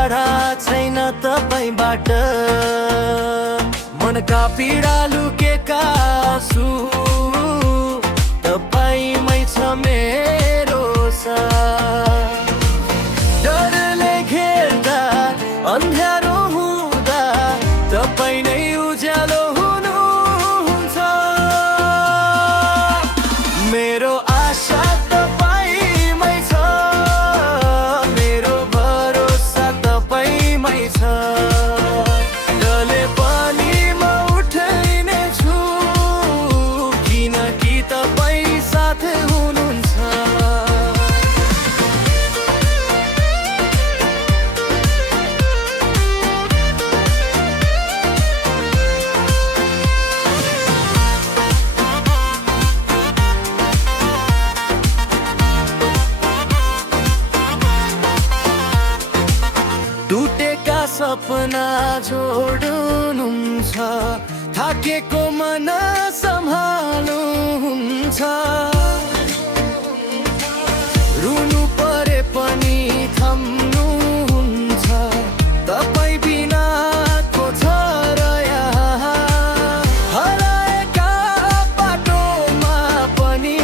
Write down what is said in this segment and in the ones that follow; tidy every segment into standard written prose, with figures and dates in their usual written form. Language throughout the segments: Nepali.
टाढा छैन तपाईबाट, मनका पीडा लुकेका आँसु तपाईमै छ मेरो साथ। डरले घेर्दा अन्ध्यारो हुँदा तपाई नै उज्यालो हुनुहुन्छ। मेरो आशा तपाईमै छ, मेरो भरोसा तपाईमै छ। डले पनि म उठ्ने छु, किनकि तपाई साथ हुनुहुन्छ। टुटेका सपना जोड्नुहुन्छ, थाकेको मन सम्हाल्नुहुन्छ। रुनु परे पनि थम्नुहुन्छ, तपाई बिनाको छ र यहाँ। हराएका बाटोमा पनि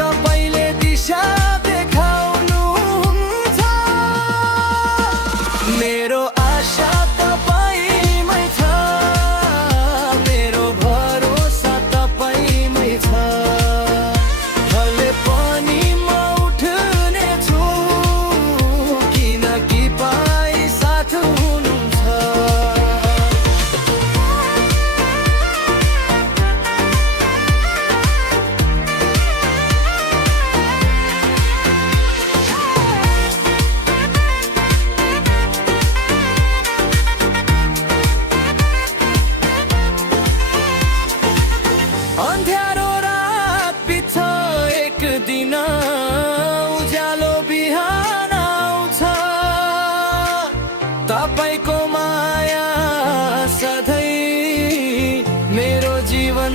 तपाईले दिशा देखाउनुहुन्छ। मेरो आशा तपाईमै छ, मेरो भरोसा तपाईमै छ। भले पनि म उठ्ने छु, किनकि पाई साथ हुनुहुन्छ। अन्ध्यारो रात बित्छ एक दिन, उज्यालो बिहान आउँछ। तपाईको माया सधैँ मेरो जीवन